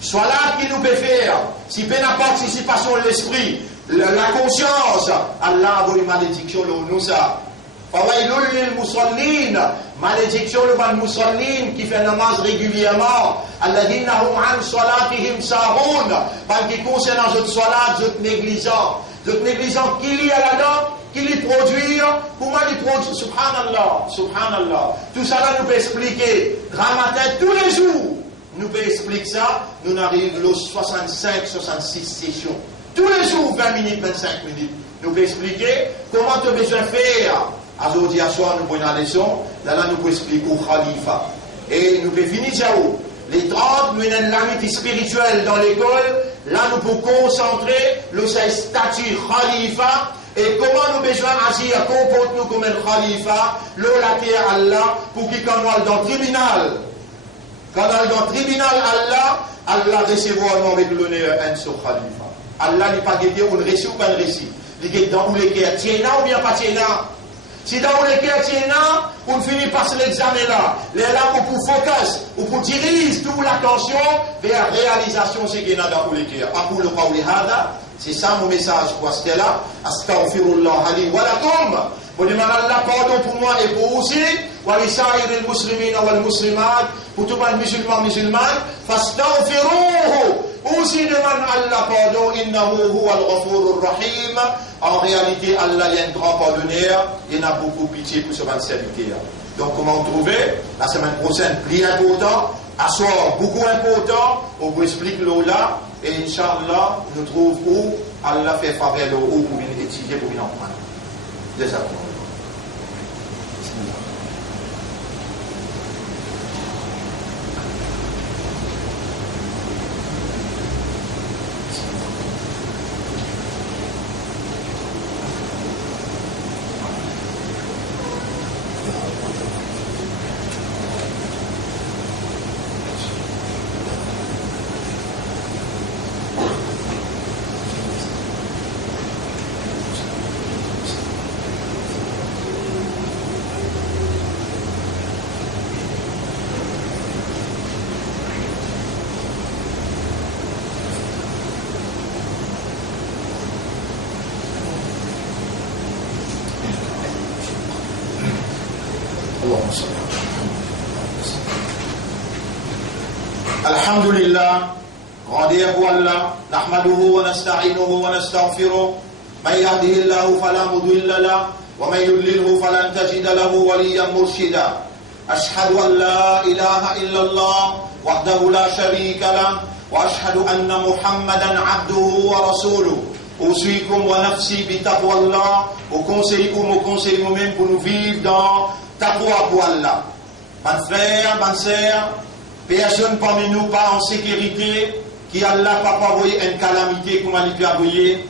Soit là qui nous peut faire, si peu n'importe participation de l'esprit, la conscience, Allah a une malédiction le nous ça. Fawailul lil musallin, malédiction le ban musallin qui fait namaz régulièrement, alladhina hum an salatihim sahun, parce qui concerne notre salat, notre négligent qui lit à la dent, qui les produit, comment les produire, subhanallah, subhanallah. Tout ça là nous peut expliquer, dramatique tous les jours. Nous pouvons expliquer ça, nous arrivons aux 65, 66 sessions. Tous les jours, 20 minutes, 25 minutes. Nous pouvons expliquer comment tu as besoin de faire. Aujourd'hui, à soir, nous prenons la leçon. Là, nous pouvons expliquer au Khalifa. Et nous pouvons finir ça où les 30, nous avons l'amitié spirituelle dans l'école. Là, nous pouvons concentrer le statut Khalifa. Et comment nous besoin agir, comporte-nous comme un Khalifa, le laté à Allah, pour qu'il quand nous dans le tribunal. Quand on est dans le tribunal, Allah recevra un nom avec l'honneur un sur Khalifa. Allah n'est pas guetté ou ne récit ou pas ne récit. Il est dans où les cœurs tiennent ou bien pas tiennent. Si dans où les cœurs tiennent, on finit par l'examen là. Les là pour focus, ou pour diriger toute l'attention vers la réalisation de ce qu'il y a dans où les cœurs. Aqulu qawli hada, c'est ça mon message pour ce là. Astaghfirullah li wa lakum. Pour demander Allah pardon pour moi et pour vous aussi. ولسائر المسلمين والمسلمات pour tout le monde musulman fastaghfiruhu aussi demande Allah pardon innahu huwal ghafurur rahim. En réalité Allah est un grand pardonneur, il a beaucoup pitié pour ce bon serviteur. Donc comment trouver la semaine prochaine plus important, à soir beaucoup important, on vous explique là et Inch'Allah nous trouve où Allah fait faveur où pour venir étudier pour venir en prendre. Désolé. Allahumma salli. Alhamdulillah, grandeur pour Allah, nahmaduhu wa nasta'inuhu wa nastaghfiruh, man yahdihillahu fala mudilla lahu wa man yudlilhu falan tajida lahu waliyyan murshida. Ashhadu an la ilaha illallah wahdahu la sharika lahu wa ashhadu anna Muhammadan abduhu wa rasuluh. Usikum wa nafsi bi taqwallah, au conseil moi-même pour nous vivre dans taqwa pour Allah. Mes frères, mes sœurs, personne parmi nous pas en sécurité, qui Allah pas envoyé une calamité comme il peut envoyer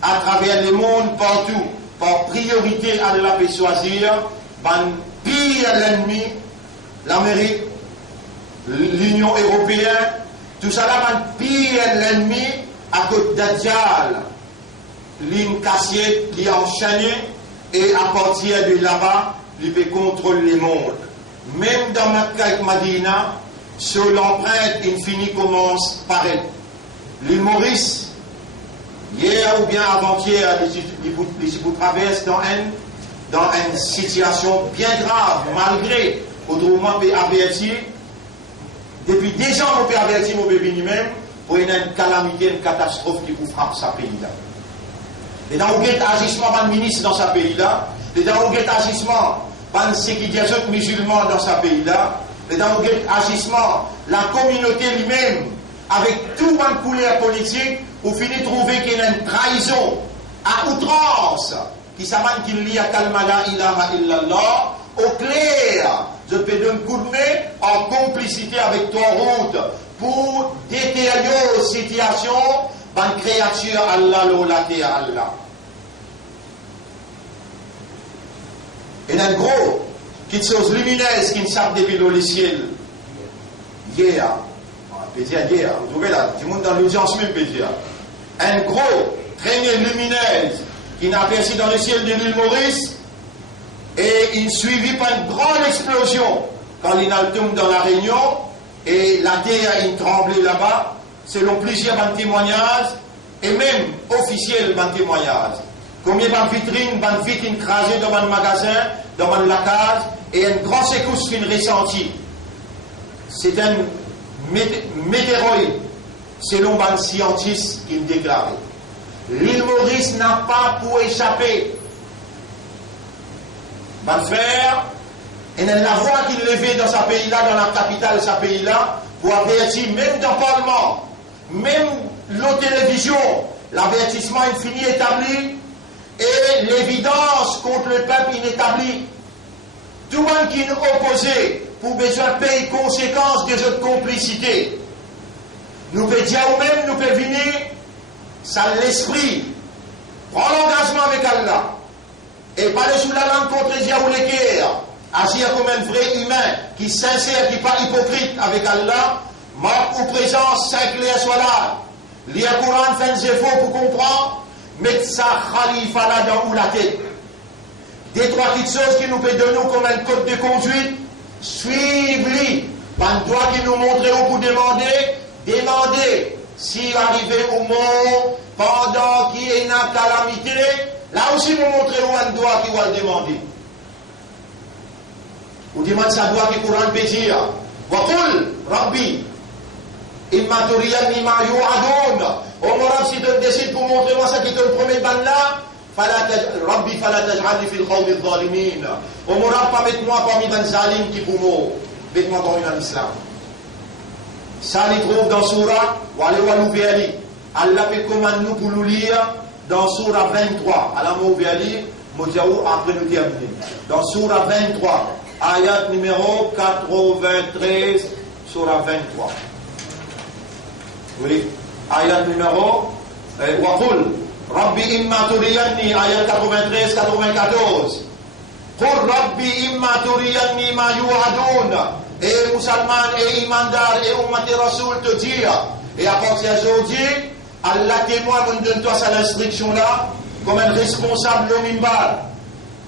à travers le monde partout. Par priorité, Allah peut choisir, ben pire l'ennemi, l'Amérique, l'Union européenne, tout ça là, ben pire l'ennemi à cause d'Adjal, l'île cassiette qui est enchaînée, et à partir de là-bas, il peut contrôler le monde. Même dans Makkah et Madina, sur l'empreinte infinie commence par elle. L'île Maurice, hier ou bien avant-hier, les traversent dans une situation bien grave, malgré, autrement, on peut avertir, depuis des ans, on peut avertir mon bébé lui-même, pour une calamité, une catastrophe qui vous frappe ce pays-là. Et dans le agissement d'un ministre dans ce pays-là, et dans le agissement d'un sécurité musulman dans ce pays-là, et dans le agissement, la communauté lui-même, avec tout une couleur politique, pour finir de trouver qu'il y a une trahison à outrance, qui s'amène qu'il lie à Kalmala ilaha illallah, au clair, je peux donner un coup de main en complicité avec ton route pour détériorer la situation d'une créature Allah, l'olate à Allah. Et un gros, qui chose lumineuse qui ne savent depuis le ciel. Hier, on peut dire hier, vous trouvez là, tout le monde dans l'audience même peut dire. Un gros traînée lumineuse qui n'a aperçu dans le ciel de l'île Maurice et il suivi par une grande explosion quand il tombe dans la Réunion et la terre a tremblé là-bas, selon plusieurs témoignages et même officiels témoignages. Combien de vitrines crasées dans un magasin, dans la case, et une grande secousse qui est ressentie. C'est un météoroïde, selon un scientiste qui me déclarait. L'île Maurice n'a pas pour échapper. Mon frère, et la voix qu'il levait dans ce pays-là, dans la capitale de ce pays-là, pour avertir, même dans le Parlement, même la télévision, l'avertissement infini établi, et l'évidence contre le peuple inétabli. Tout le monde qui nous opposait pour besoin de payer conséquences de notre complicité. Nous pouvons dire ou même, nous pouvons venir, ça l'esprit, prendre l'engagement avec Allah, et parler sous la langue contre les ou les guerres, agir comme un vrai humain, qui est sincère, qui n'est pas hypocrite avec Allah, marque ou présence, 5 clairs soit là, lire le Coran, faire des efforts pour comprendre, mettre sa khalifa là dans la tête. Des trois petites choses qui nous peuvent donner comme un code de conduite, suivez-les. Pas un doigt qui nous montre où pour demander si arrivé au moment, pendant qu'il y a une calamité, là aussi nous montrer où un doigt qui va demander. Ou demande sa doigt qui courant peut dire, Waqul Rabbi, imma turiyanni ma yu'adun. Au Morab, si tu décides pour montrer moi ça qui te le premier ban là, Rabbi fala taj'alni fil qawmi adh-dhalimin. Au Morab, pas mettre moi parmi les zalim qui pour moi, mets-moi dans l'islam. Ça, il trouve dans Surah, Allah fait commande nous pour nous lire dans Surah 23. Allah m'a ouvert à lire, après nous terminer. Dans Surah 23, ayat numéro 93, Surah 23. Oui, ayat numéro, Waqul, Rabbi imma turiyanni, ayat 93, 94. Qul Rabbi imma turiyanni ma yu'adun. Et musulman, et imandar, et ummati rasoul te dire, et à partir d'aujourd'hui, Allah témoin, nous donne-toi cette instruction-là, comme un responsable au mimbar.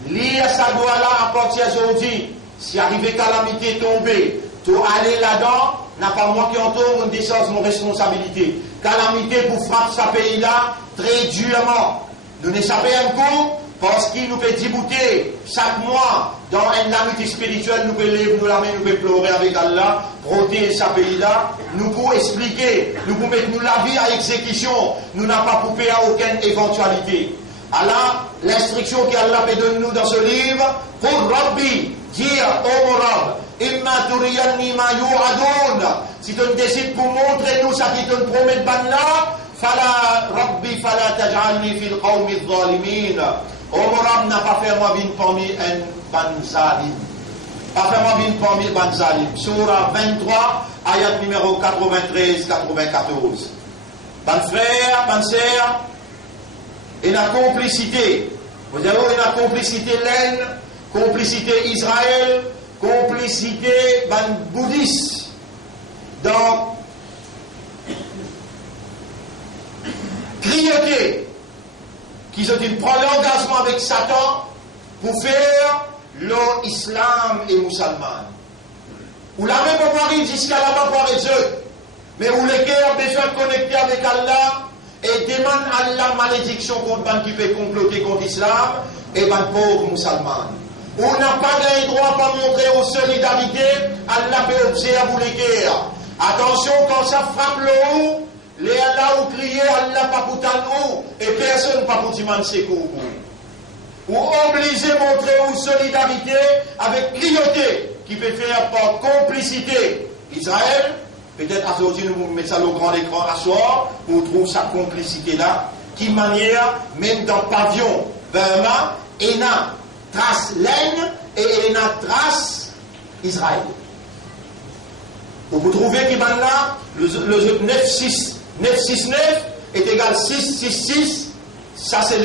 Lire sa doigt-là à partir d'aujourd'hui, si arrivé calamité tombée, tu aller là-dedans, n'a pas moi qui entoure, on décharge mon responsabilité. Calamité pour frapper ce pays-là, très durement. Nous n'échappons un coup, parce qu'il nous peut débouter chaque mois dans un amitié spirituelle, nous pouvons lever, nous la main, nous pouvons pleurer avec Allah, protéger sa pays-là, nous pouvons expliquer, nous pouvons mettre nous la vie à exécution, nous n'avons pas coupé à aucune éventualité. Allah, l'instruction qu'Allah peut donner nous dans ce livre, pour Rabbi, dire au mon Rabb, imma turiyanni ma yu'adun, si tu décides pour montrer nous ça qui te promet de ban là, fala Rabbi fala taj'alni fil qawmi adh-dhalimin. Oh mon Rabb, n'a pas fait moi bin parmi un ban zalim. Pas fait moi bin parmi ban zalim. Surah 23, ayat numéro 93-94. Ban frère, ban sœur, et la complicité. Vous avez une complicité laine, complicité Israël, complicité ban bouddhiste. Donc, grioter, qui se dit prendre l'engagement avec Satan pour faire l'islam et musulman. Ou la même mari jusqu'à la mort par les yeux, mais où les cœurs besoin de connecter avec Allah et demande à Allah malédiction contre ban qui peut comploter contre l'islam et ban pauvre musulman. On n'a pas de droit pour montrer aux solidarités, Allah peut observer vous les cœurs. Attention quand ça frappe le haut, les Allah ou crier Allah pas pour t'en et personne pas pour t'y mancher coups. Ou obligé à montrer aux solidarité avec clignoter qui peut faire par complicité Israël. Peut-être à aujourd'hui nous mettons ça au grand écran à soir pour trouver sa complicité là. Qui manière, même dans le pavillon Burma, il y a trace laine et il y a trace Israël. Vous trouvez qu'il y a là le 969 est égal 666. Ça c'est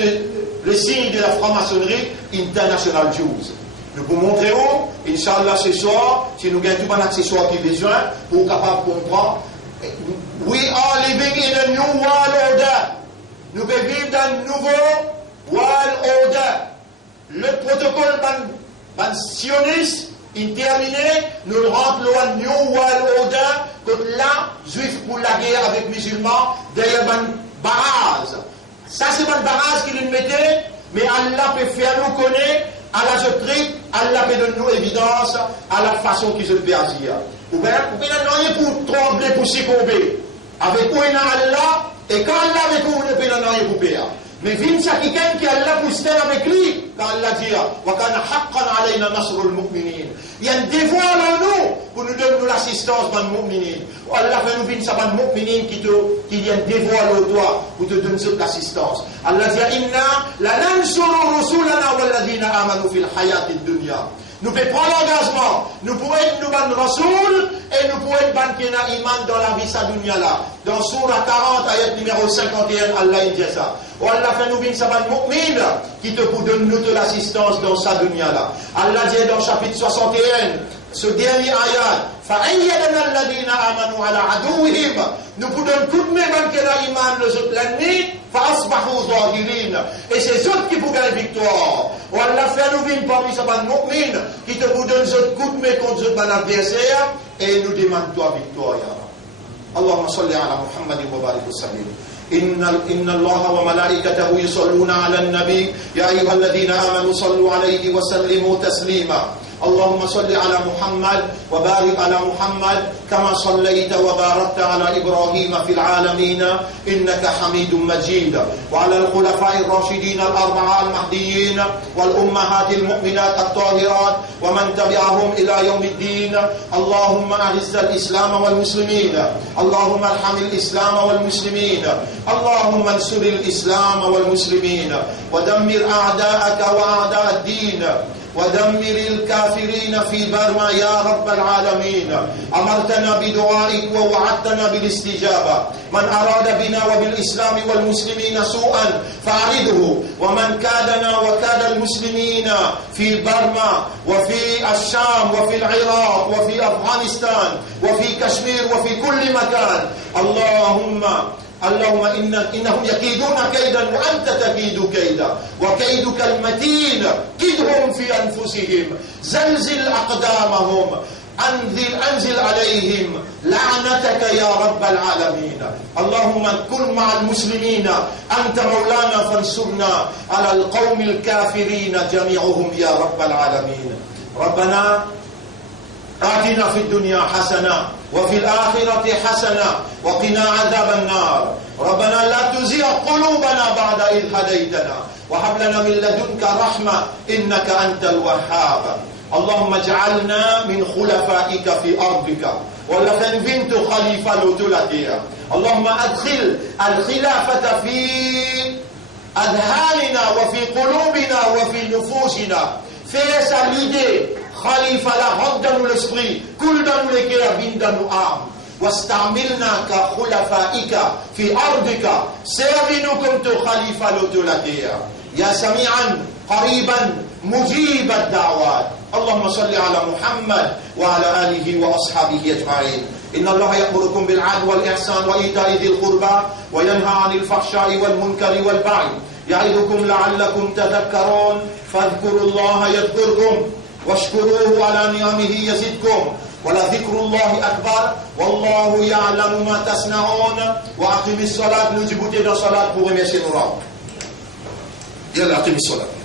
le signe de la franc-maçonnerie International Jews. Nous pouvons montrer où, Inch'Allah ce soir, si nous gagnons tout un accessoire qui est besoin pour capable comprendre. We are living in a new world order. Nous pouvons vivre dans un nouveau world order. Le protocole sioniste terminé, nous rentrons dans un new world order, que là, juifs pour la guerre avec musulmans, derrière un barrage. Ça c'est un barrage qu'il nous mettait, mais Allah peut faire nous connaître à la jeterie, Allah peut donner nous évidence à la façon qu'ils se fait agir. Ou bien, rien pour trembler, pour succomber. Avec où il y a Allah, et quand Allah avec où il n'y a rien pour faire. Mais vin ça quelqu'un qui Allah pour se avec lui, quand Allah dit, wa kana haqqan alayna nasrul mu'minin. Il y a un devoir en nous pour nous donner l'assistance dans le mu'minin. Allah fait nous vin ça dans le mu'minin qui y a un devoir en toi pour te donner cette assistance. Allah dit, inna la nansuru rusulana walladina amanu fil hayatid dunya. Nous pouvons prendre l'engagement, nous pouvons être nous ban Rasoul et nous pouvons être ban Kena Iman dans la vie sa dunya là. Dans Surah 40, ayat numéro 51, Allah dit ça. Ou Allah fait nous bin sa ban mu'min qui te donne nous de l'assistance dans sa dunya là. Allah dit dans chapitre 61, ce dernier ayat, فَأَيَّدَنَا الَّذِينَ آمَنُوا عَلَى عَدُوِّهِمْ. Nous pouvons donner coup de main ban Kena Iman le autres l'ennemi. Et c'est eux qui vous gagnent victoire. Ou Allah fait nous vivre parmi ces mu'min qui te vous donne ce coup de main contre ce adversaire et nous demande toi victoire. Allahumma salli ala Muhammad wa barik wa sallim. إن الله وملائكته يصلون على النبي يا أيها الذين آمنوا صلوا عليه وسلموا تسليما اللهم صل على محمد وبارك على محمد كما صليت وباركت على إبراهيم في العالمين إنك حميد مجيد وعلى الخلفاء الراشدين الأربعة المهديين والأمهات المؤمنات الطاهرات ومن تبعهم إلى يوم الدين اللهم أعز الإسلام والمسلمين اللهم ارحم الإسلام والمسلمين اللهم انصر الإسلام والمسلمين ودمر أعداءك وأعداء الدين ودمر الكافرين في برما يا رب العالمين أمرتنا بدعائك ووعدتنا بالاستجابة من أراد بنا وبالإسلام والمسلمين سوءا فأعرضه ومن كادنا وكاد المسلمين في برما وفي الشام وفي العراق وفي أفغانستان وفي كشمير وفي كل مكان اللهم إنهم يكيدون كيدا وأنت تكيد كيدا وكيدك المتين كدهم في أنفسهم زلزل أقدامهم أنزل عليهم لعنتك يا رب العالمين. اللهم كن مع المسلمين، أنت مولانا فانصرنا على القوم الكافرين جميعهم يا رب العالمين. ربنا آتنا في الدنيا حسنة وفي الآخرة حسنة وقنا عذاب النار. ربنا لا تزغ قلوبنا بعد إذ هديتنا وهب لنا من لدنك رحمة إنك أنت الوهاب. اللهم اجعلنا من خلفائك في أرضك ولا فنفنت خليفة لوتولاتيا. اللهم أدخل الخلافة في أذهاننا وفي قلوبنا وفي نفوسنا. Fais ça l'idée خليفة لا هدنوا l'esprit كل دنوا لكي بندنوا آم واستعملنا كخلفائك في أرضك. سيرنوا كنت خليفة لوتولاتيا يا سميعا قريبا مجيب الدعوات. اللهم صل على محمد وعلى آله وأصحابه أجمعين. إن الله يأمركم بالعدل والإحسان وإيتاء ذي القربى وينهى عن الفحشاء والمنكر والبغي يعظكم لعلكم تذكرون. فاذكروا الله يذكركم واشكروه على نعمه يزدكم ولذكر الله أكبر والله يعلم ما تصنعون. وأقم الصلاة. نجيب تدا صلاة pour remercier nos rangs. يلا أقم الصلاة.